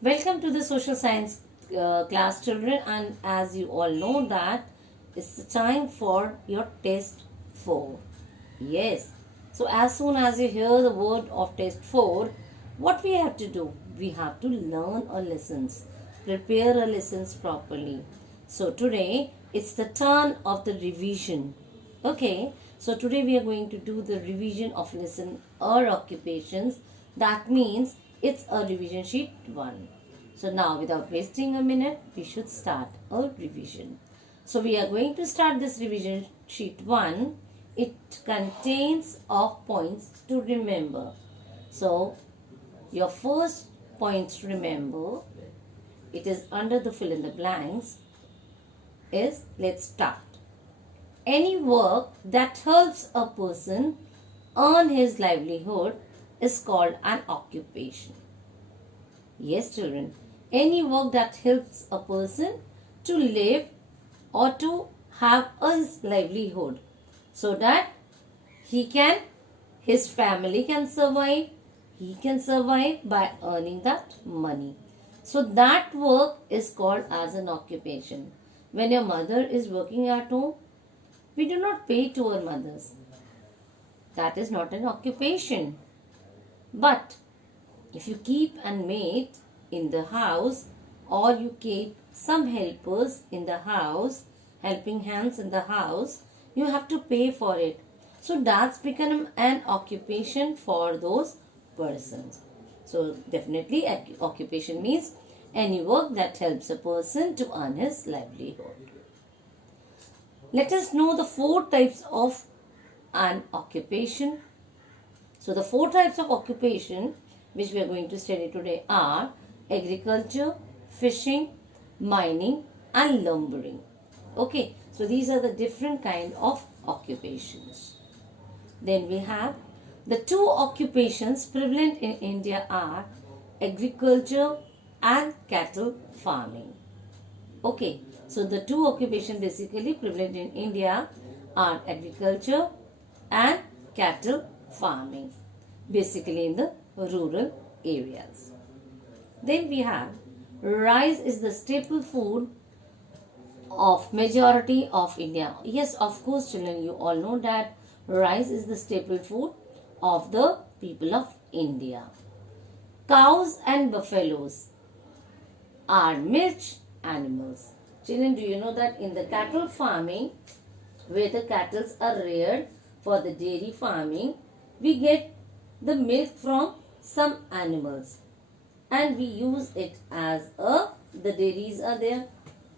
Welcome to the social science class, children, and as you all know that it's the time for your test 4. Yes. So as soon as you hear the word of test 4, what we have to do? We have to learn our lessons, prepare our lessons properly. So today it's the turn of the revision. Okay. So today we are going to do the revision of lesson or occupations. That means it's a revision sheet 1. So now without wasting a minute, we should start a revision. So we are going to start this revision sheet 1. It contains of points to remember. So your first point to remember, it is under the fill in the blanks, is let's start. Any work that helps a person earn his livelihood is called an occupation. Yes, children, any work that helps a person to live or to have his livelihood so that his family can survive, he can survive by earning that money. So that work is called as an occupation. When your mother is working at home, we do not pay to our mothers. That is not an occupation. But if you keep a maid in the house or you keep some helpers in the house, helping hands in the house, you have to pay for it. So that's become an occupation for those persons. So definitely occupation means any work that helps a person to earn his livelihood. Let us know the 4 types of an occupation. So the 4 types of occupation which we are going to study today are agriculture, fishing, mining and lumbering. Okay, so these are the different kind of occupations. Then we have the 2 occupations prevalent in India are agriculture and cattle farming. Okay, so the 2 occupations basically prevalent in India are agriculture and cattle farming, basically in the rural areas. Then we have rice is the staple food of majority of India. Yes, of course, children, you all know that rice is the staple food of the people of India. Cows and buffaloes are milch animals. Children, do you know that in the cattle farming, where the cattle are reared for the dairy farming, we get the milk from some animals and we use it as the dairies are there.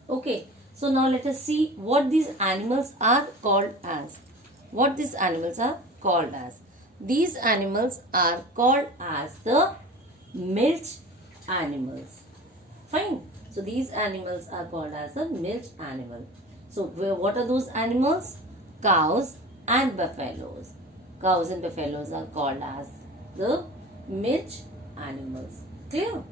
Okay, so now let us see what these animals are called as. What these animals are called as. These animals are called as the milch animals. Fine. So these animals are called as the milch animal. So what are those animals? Cows and buffaloes. Cows and buffaloes are called as the milch animals. Clear?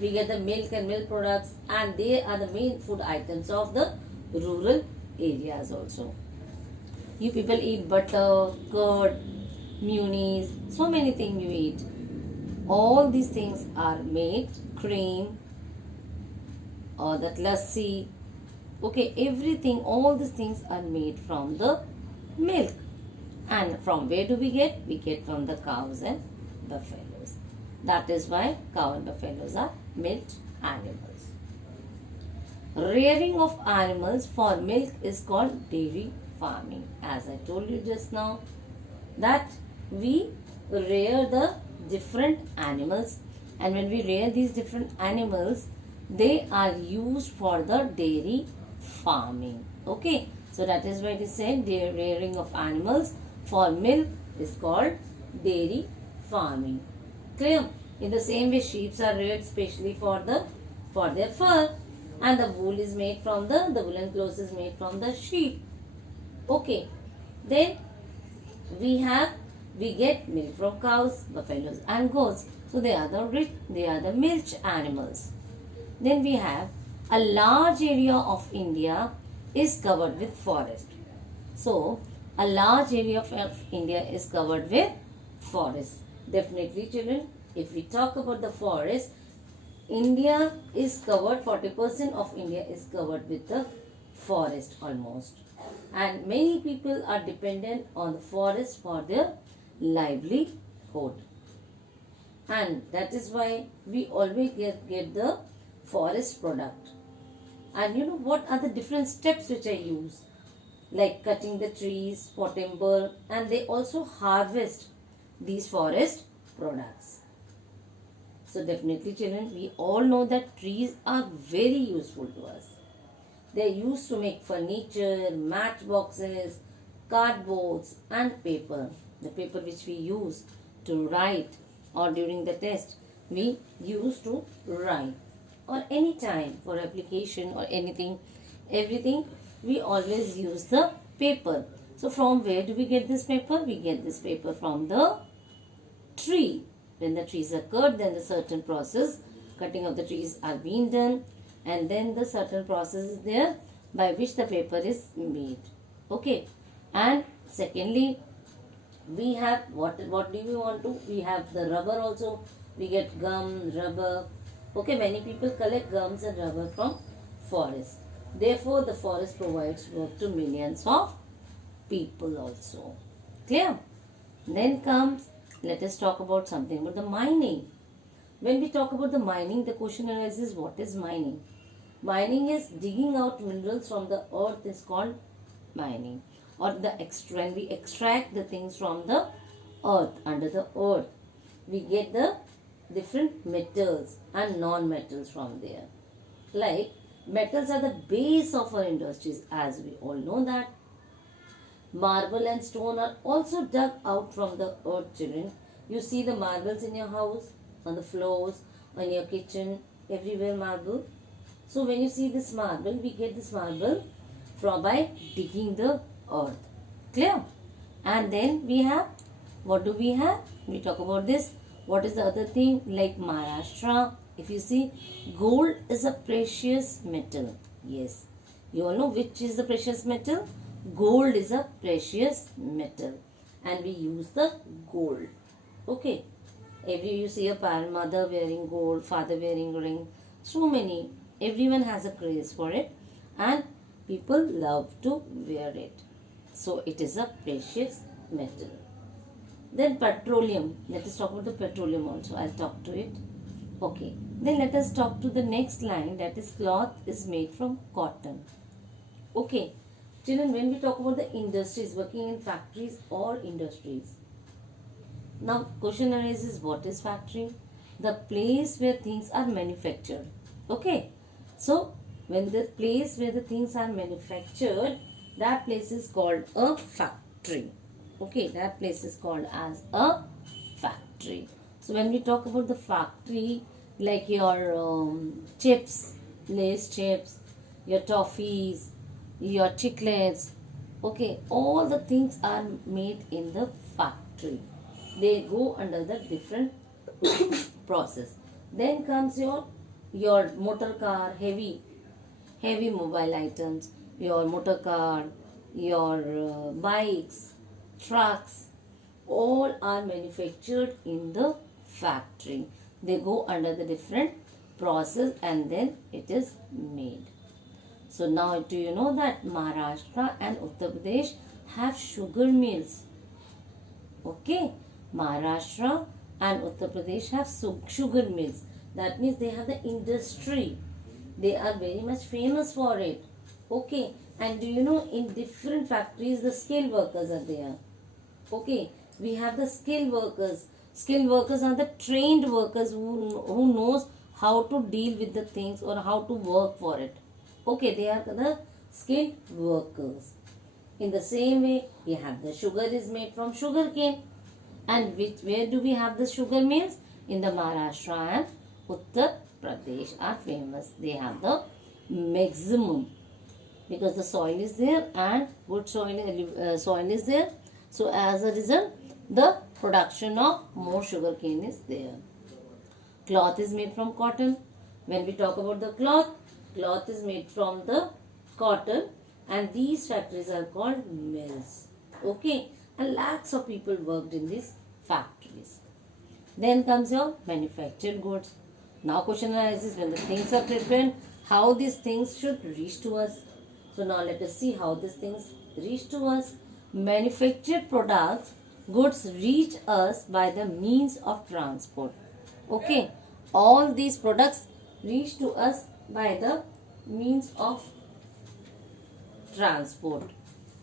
We get the milk and milk products and they are the main food items of the rural areas also. You people eat butter, curd, mayonnaise, so many things you eat. All these things are made, cream or that lassi. Okay, everything, all these things are made from the milk. And from where do we get? We get from the cows and buffaloes. That is why cow and buffaloes are milk animals. Rearing of animals for milk is called dairy farming. As I told you just now, that we rear the different animals, and when we rear these different animals, they are used for the dairy farming. Okay, so that is why it is said the rearing of animals for milk is called dairy farming. Clear? In the same way, sheep are reared especially for their fur, and the wool is made from the woolen clothes is made from the sheep. Okay, then we get milk from cows, buffaloes and goats. So they are the milch animals. Then we have a large area of India is covered with forest. So a large area of India is covered with forest. Definitely, children, if we talk about the forest, India is covered, 40% of India is covered with the forest almost. And many people are dependent on the forest for their livelihood. And that is why we always get the forest product. And you know what are the different steps which I use? Like cutting the trees for timber, and they also harvest these forest products. So definitely children, we all know that trees are very useful to us. They are used to make furniture, matchboxes, cardboards and paper. The paper which we use to write, or during the test we use to write, or any time for application or anything, everything we always use the paper. So from where do we get this paper? We get this paper from the tree. When the trees are cut, then the certain process, cutting of the trees are being done, and then the certain process is there by which the paper is made. Okay. And secondly, we have what do we want to? We have the rubber also. We get gum, rubber. Okay, many people collect gums and rubber from forest. Therefore, the forest provides work to millions of people also. Clear? Then comes, let us talk about something about the mining. When we talk about the mining, the question arises, what is mining? Mining is digging out minerals from the earth is called mining. Or when we extract the things from the earth, under the earth, we get the different metals and non-metals from there. Like metals are the base of our industries, as we all know that. Marble and stone are also dug out from the earth, children. You see the marbles in your house, on the floors, on your kitchen, everywhere marble. So when you see this marble, we get this marble by digging the earth. Clear? And then we have, what do we have? We talk about this. What is the other thing? Like Maharashtra, if you see, gold is a precious metal. Yes. You all know which is the precious metal? Gold is a precious metal. And we use the gold. Okay. You see a mother wearing gold, father wearing ring. So many. Everyone has a craze for it. And people love to wear it. So it is a precious metal. Then petroleum. Let us talk about the petroleum also. I'll talk to it. Okay. Then let us talk to the next line, that is cloth is made from cotton. Okay. Children, when we talk about the industries, working in factories or industries. Now question arises, what is factory? The place where things are manufactured. Okay. So when the place where the things are manufactured, that place is called a factory. Okay, that place is called as a factory. So when we talk about the factory, like your chips, Lay's chips, your toffees, your chiclets, okay, all the things are made in the factory. They go under the different process. Then comes your motor car, heavy mobile items, your motor car, your bikes, trucks, all are manufactured in the factory. They go under the different process and then it is made. So now do you know that Maharashtra and Uttar Pradesh have sugar mills? Okay, Maharashtra and Uttar Pradesh have sugar mills. That means they have the industry. They are very much famous for it. Okay, and do you know in different factories the skilled workers are there. Okay, we have the skilled workers. Skilled workers are the trained workers who knows how to deal with the things or how to work for it. Okay, they are the skilled workers. In the same way, we have the sugar is made from sugar cane. And where do we have the sugar mills? In the Maharashtra and Uttar Pradesh are famous. They have the maximum because the soil is there and good soil is there. So as a result, the production of more sugar cane is there. Cloth is made from cotton. When we talk about the cloth is made from the cotton, and these factories are called mills. Okay, and lakhs of people worked in these factories. Then comes your manufactured goods. Now question arises, when the things are prepared, how these things should reach to us. So now let us see how these things reach to us. Manufactured products, goods reach us by the means of transport. Okay, all these products reach to us by the means of transport.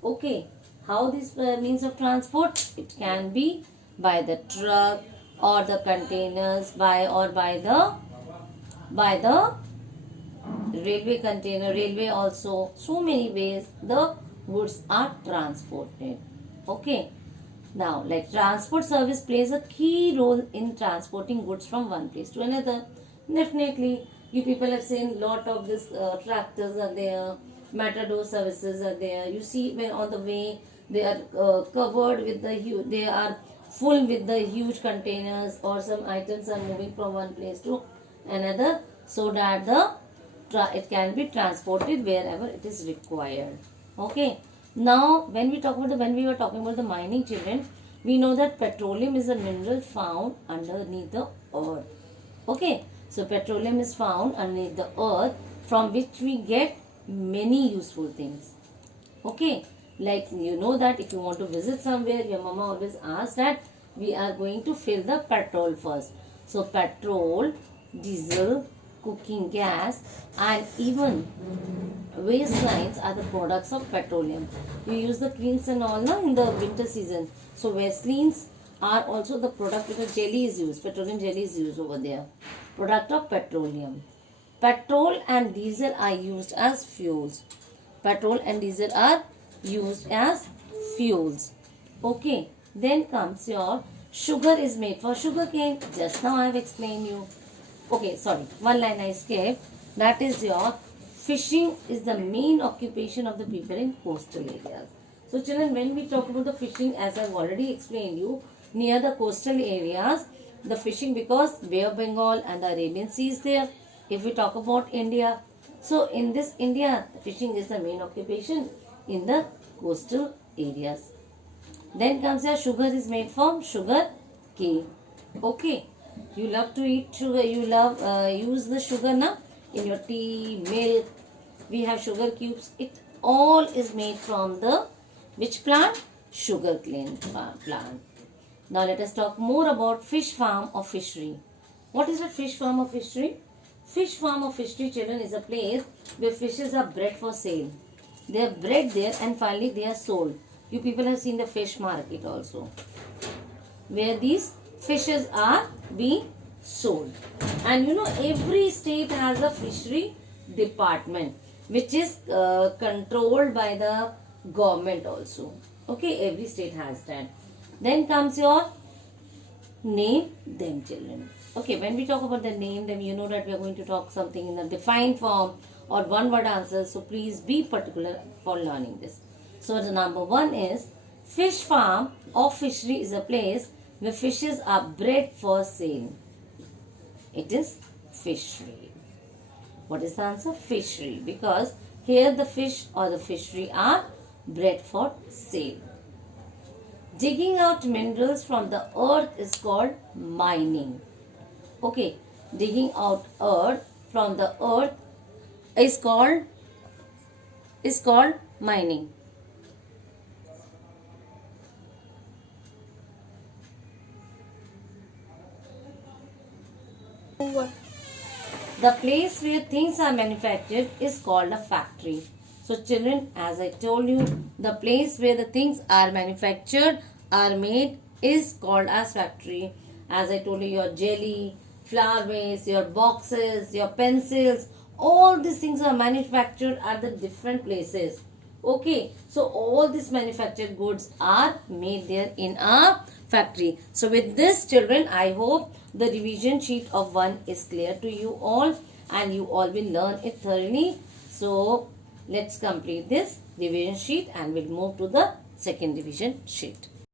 Okay, how this means of transport? It can be by the truck or the containers, by the railway container, railway also. So many ways the goods are transported. Okay, now like transport service plays a key role in transporting goods from one place to another. Definitely you people have seen lot of this tractors are there, matador services are there. You see when on the way they are covered with the huge, they are full with the huge containers, or some items are moving from one place to another, so that the it can be transported wherever it is required. Okay, now when we talk about when we were talking about the mining, children, we know that petroleum is a mineral found underneath the earth. Okay, so petroleum is found underneath the earth, from which we get many useful things. Okay, like you know that if you want to visit somewhere, your mama always asks that we are going to fill the petrol first. So petrol, diesel, cooking gas, and even waistlines are the products of petroleum. You use the creams and all now in the winter season. So waistlines are also the product, because jelly is used, petroleum jelly is used over there. Product of petroleum. Petrol and diesel are used as fuels. Petrol and diesel are used as fuels. Okay, then comes your sugar is made for sugar cane. Just now I have explained you. Okay, sorry, one line I skipped. That is your fishing is the main occupation of the people in coastal areas. So children, when we talk about the fishing, as I have already explained you, near the coastal areas, the fishing, because Bay of Bengal and the Arabian Sea is there. If we talk about India, so in this India, fishing is the main occupation in the coastal areas. Then comes your sugar is made from sugar cane. Okay, you love to eat sugar, you love use the sugar now in your tea, milk. We have sugar cubes. It all is made from the which plant? Sugar cane plant. Now let us talk more about fish farm or fishery. What is a fish farm or fishery? Fish farm or fishery, children, is a place where fishes are bred for sale. They are bred there and finally they are sold. You people have seen the fish market also, where these fishes are being sold. And you know, every state has a fishery department which is controlled by the government also. Okay, every state has that. Then comes your name them, children. Okay, when we talk about the name them, you know that we are going to talk something in a defined form or one word answers. So please be particular for learning this. So the number one is fish farm or fishery is a place where fishes are bred for sale. It is fishery. What is the answer? Fishery. Because here the fish or the fishery are bred for sale. Digging out minerals from the earth is called mining. Okay, digging out earth from the earth is called mining. The place where things are manufactured is called a factory. So children, as I told you, the place where the things are manufactured, are made, is called as factory. As I told you, your jelly, flour base, your boxes, your pencils, all these things are manufactured at the different places. Okay, so all these manufactured goods are made there in a factory. So with this, children, I hope the revision sheet of 1 is clear to you all and you all will learn it thoroughly. So let's complete this revision sheet and we'll move to the second revision sheet.